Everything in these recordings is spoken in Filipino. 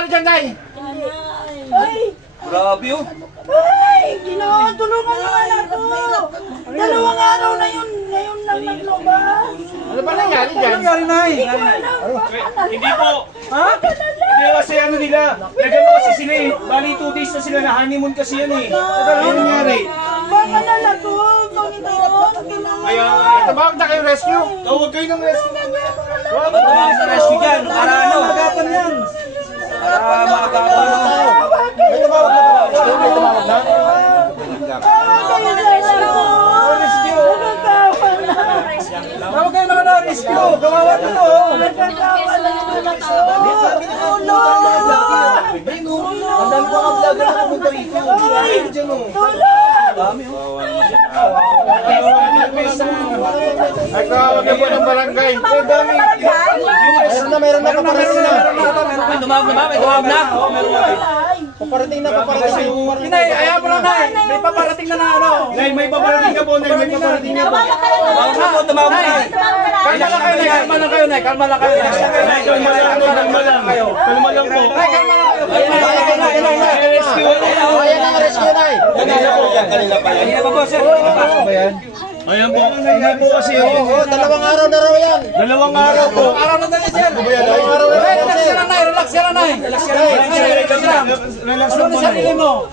nangyari dyan, Nay? Ay! Grabe oh. Ay! Ginawa, tulungan mo anak ko! 2 araw na yun, ngayon lang naglabas. Ano ba nangyari dyan? Ano nangyari, Nay? Hindi po. Ha? Hindi kasi ano nila. Nagano kasi sila eh. Bali 2 days na sila na honeymoon kasi yan eh. Ano nangyari? Baka nalago, Panginoon. Kaya Tabawag na kayo rescue. huwag kayo ng rescue. Huwag sa rescue dyan. Para ano? Magapan yan. Para magapan tayo. May tumawag na ba? May tumawag na? Tawag kayo na rescue. Gawawan nyo to. Ang dami ko nga vlogger na pumunta rito. Ay! Diyan o. Dami o. Ay, tawag na po ng barangay. Ang dami. Meron na, paparating na. May tumawag na ba? May tumawag na? Paparating na, paparating. Nay, ayaw mo lang, Nay. May paparating na ano. Nay, may paparating ka po. Nay, may paparating ka po. Tumawag na po, tumawag na. Kalma lang kayo, Nay. Kalma lang kayo, Nay. Kalma lang kayo, Nay. Nay, kalma lang. Kalma lang. Kalma lang po. Nay, kalma lang kayo. Rescue. Ayan ang rescue, Nay. Kanina po. Kanina pa yan. Kanina pa po, sir. Kanina pa. Ayan po ang nangyari po kasi o. 2 araw na raw yan. 2 araw po. Araw na dali, sir. 2 araw na Nay, raw, relax sir. ka lang, Nay. Relax ka lang, Nay. Relax ka lang. Relax lang. Relax Ano lang na po. sarili mo?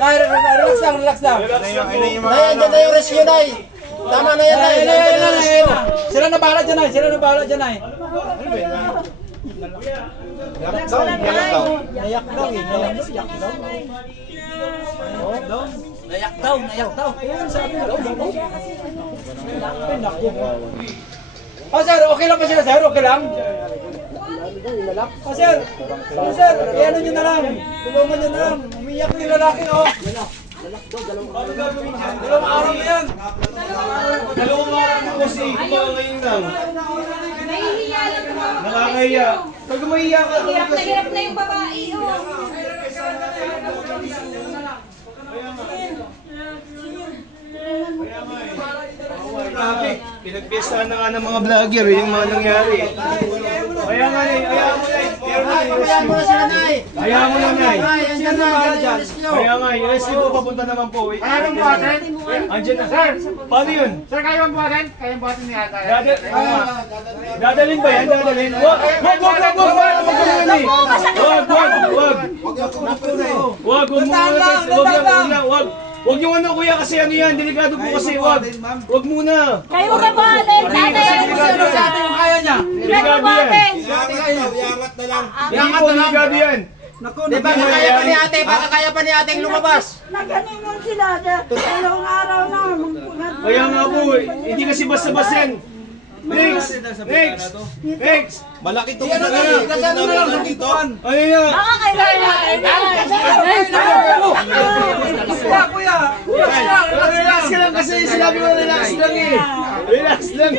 Nay, relax lang, relax lang. Nay, andyan na yung rescue, Nay. Tama na yan, Nay. Ay. Sila na bahala dyan, Nay. Sila na bahala dyan, Nay. Nayak daw, nayak daw. Nayak daw, eh. Nayak daw. Nayak daw. Oh, sir, okay lang ba sila, sir? Okay lang? Oh, sir. Oh, sir, ano nyo na lang. Tulungan nyo na lang. Umiyak yung lalaki, oh. Dalawang araw na yan. 2 araw po kasi. Kumbaga ngayon lang. Nahihiya lang tumawag. Nakakahiya. Pag umahiya ka, Hirap na yung babae, oh. grabe. Pinagpiestahan na nga ng mga vlogger yung mga nangyari. Kaya nga eh, ayaw mo na eh. Pabayaan mo na sila, Nay. Ayaw mo na nga eh. Nay, andyan na, andyan na yung rescue. Kaya nga, yung rescue po papunta naman po eh. Kaya bang buhatin? Andyan na. Sir, paano yun? Sir, kaya bang buhatin? Kaya bang buhatin niya ata. Dadalhin ba yan? Dadalhin? Wag! Wag niyo ano kuya kasi ano yan, delikado po kasi wag muna. Kayo mo babae, tatay. Sa atin yung kaya niya. Delikado yan. Hindi po delikado yan. Di ba kaya pa ni ate? Baka kaya pa ni ateng lumabas? Naganingan sila. 2 araw na. Kaya nga po, hindi kasi basta-basta yan. Next! Malaki to. Malaki to. Ano yan? Baka kailangan. Kuya. Relax ka lang kasi sinabi mo relax lang eh. Relax lang.